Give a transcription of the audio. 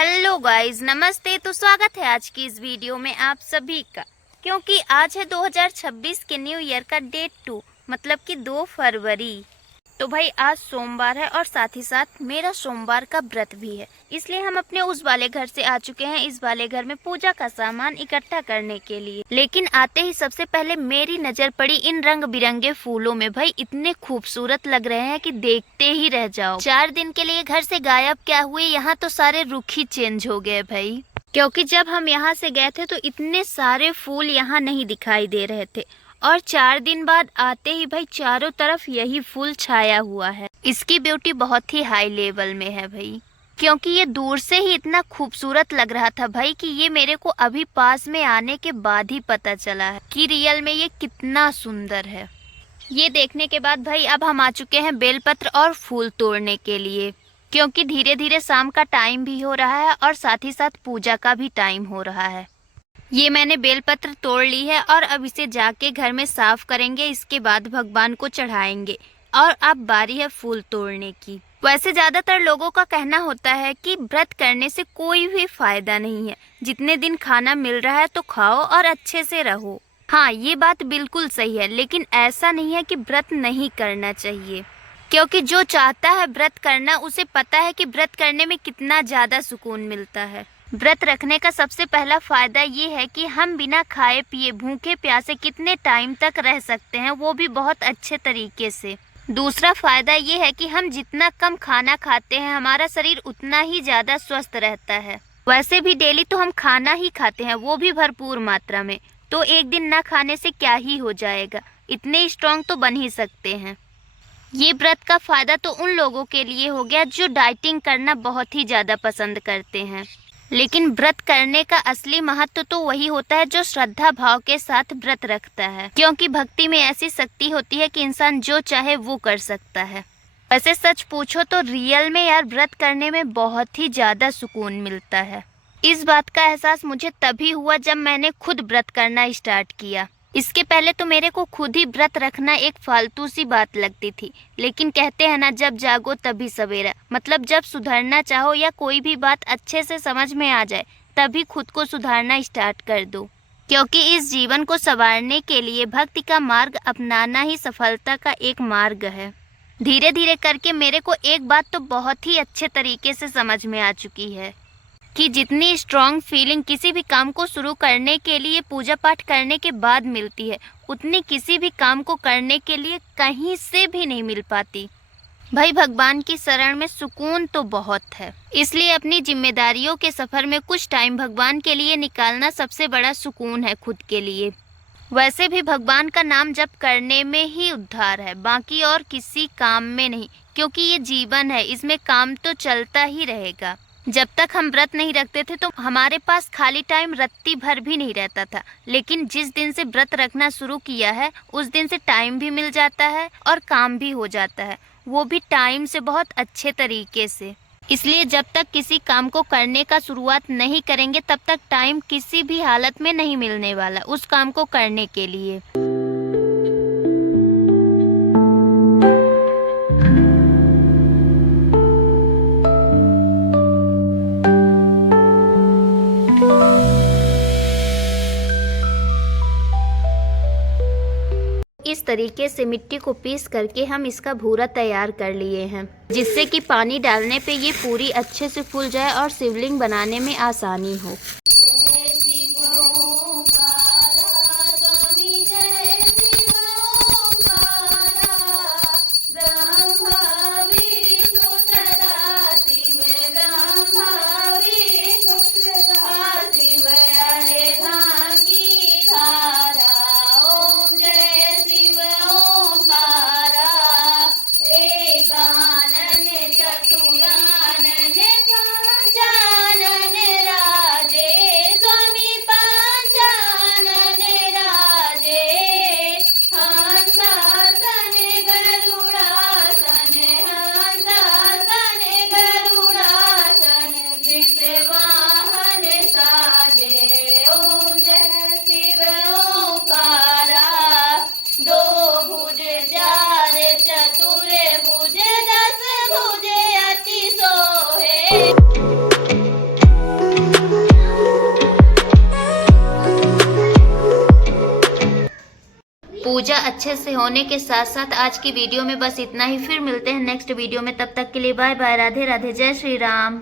Hello guys, नमस्ते। तो स्वागत है आज की इस वीडियो में आप सभी का। क्योंकि आज है 2026 के न्यू ईयर का डेट 2, मतलब कि 2 फरवरी। तो भाई आज सोमवार है और साथ ही साथ मेरा सोमवार का व्रत भी है, इसलिए हम अपने उस वाले घर से आ चुके हैं इस वाले घर में पूजा का सामान इकट्ठा करने के लिए। लेकिन आते ही सबसे पहले मेरी नजर पड़ी इन रंग बिरंगे फूलों में। भाई इतने खूबसूरत लग रहे हैं कि देखते ही रह जाओ। 4 दिन के लिए घर से गायब क्या हुए, यहाँ तो सारे रुख ही चेंज हो गए भाई। क्योंकि जब हम यहाँ से गए थे तो इतने सारे फूल यहाँ नहीं दिखाई दे रहे थे, और 4 दिन बाद आते ही भाई चारों तरफ यही फूल छाया हुआ है। इसकी ब्यूटी बहुत ही हाई लेवल में है भाई, क्योंकि ये दूर से ही इतना खूबसूरत लग रहा था भाई कि ये मेरे को अभी पास में आने के बाद ही पता चला है कि रियल में ये कितना सुंदर है। ये देखने के बाद भाई अब हम आ चुके हैं बेलपत्र और फूल तोड़ने के लिए, क्योंकि धीरे धीरे शाम का टाइम भी हो रहा है और साथ ही साथ पूजा का भी टाइम हो रहा है। ये मैंने बेलपत्र तोड़ ली है और अब इसे जाके घर में साफ करेंगे, इसके बाद भगवान को चढ़ाएंगे। और अब बारी है फूल तोड़ने की। वैसे ज्यादातर लोगों का कहना होता है कि व्रत करने से कोई भी फायदा नहीं है, जितने दिन खाना मिल रहा है तो खाओ और अच्छे से रहो। हाँ, ये बात बिल्कुल सही है, लेकिन ऐसा नहीं है कि व्रत नहीं करना चाहिए, क्योंकि जो चाहता है व्रत करना उसे पता है कि व्रत करने में कितना ज्यादा सुकून मिलता है। व्रत रखने का सबसे पहला फायदा ये है कि हम बिना खाए पिए भूखे प्यासे कितने टाइम तक रह सकते हैं, वो भी बहुत अच्छे तरीके से। दूसरा फायदा ये है कि हम जितना कम खाना खाते हैं हमारा शरीर उतना ही ज्यादा स्वस्थ रहता है। वैसे भी डेली तो हम खाना ही खाते हैं, वो भी भरपूर मात्रा में, तो एक दिन ना खाने से क्या ही हो जाएगा, इतने स्ट्रांग तो बन ही सकते हैं। ये व्रत का फायदा तो उन लोगों के लिए हो गया जो डाइटिंग करना बहुत ही ज्यादा पसंद करते हैं। लेकिन व्रत करने का असली महत्व तो वही होता है जो श्रद्धा भाव के साथ व्रत रखता है, क्योंकि भक्ति में ऐसी शक्ति होती है कि इंसान जो चाहे वो कर सकता है। वैसे सच पूछो तो रियल में यार व्रत करने में बहुत ही ज्यादा सुकून मिलता है। इस बात का एहसास मुझे तभी हुआ जब मैंने खुद व्रत करना स्टार्ट किया। इसके पहले तो मेरे को खुद ही व्रत रखना एक फालतू सी बात लगती थी, लेकिन कहते हैं ना, जब जागो तभी सवेरा। मतलब जब सुधरना चाहो या कोई भी बात अच्छे से समझ में आ जाए तभी खुद को सुधारना स्टार्ट कर दो, क्योंकि इस जीवन को संवारने के लिए भक्ति का मार्ग अपनाना ही सफलता का एक मार्ग है। धीरे धीरे करके मेरे को एक बात तो बहुत ही अच्छे तरीके से समझ में आ चुकी है कि जितनी स्ट्रॉन्ग फीलिंग किसी भी काम को शुरू करने के लिए पूजा पाठ करने के बाद मिलती है, उतनी किसी भी काम को करने के लिए कहीं से भी नहीं मिल पाती। भाई भगवान की शरण में सुकून तो बहुत है, इसलिए अपनी जिम्मेदारियों के सफर में कुछ टाइम भगवान के लिए निकालना सबसे बड़ा सुकून है खुद के लिए। वैसे भी भगवान का नाम जप करने में ही उद्धार है, बाकी और किसी काम में नहीं, क्योंकि ये जीवन है, इसमें काम तो चलता ही रहेगा। जब तक हम व्रत नहीं रखते थे तो हमारे पास खाली टाइम रत्ती भर भी नहीं रहता था, लेकिन जिस दिन से व्रत रखना शुरू किया है उस दिन से टाइम भी मिल जाता है और काम भी हो जाता है, वो भी टाइम से बहुत अच्छे तरीके से। इसलिए जब तक किसी काम को करने का शुरुआत नहीं करेंगे तब तक टाइम किसी भी हालत में नहीं मिलने वाला उस काम को करने के लिए। इस तरीके से मिट्टी को पीस करके हम इसका भूरा तैयार कर लिए हैं, जिससे कि पानी डालने पे ये पूरी अच्छे से फूल जाए और शिवलिंग बनाने में आसानी हो। पूजा अच्छे से होने के साथ साथ आज की वीडियो में बस इतना ही। फिर मिलते हैं नेक्स्ट वीडियो में, तब तक के लिए बाय बाय, राधे राधे, जय श्री राम।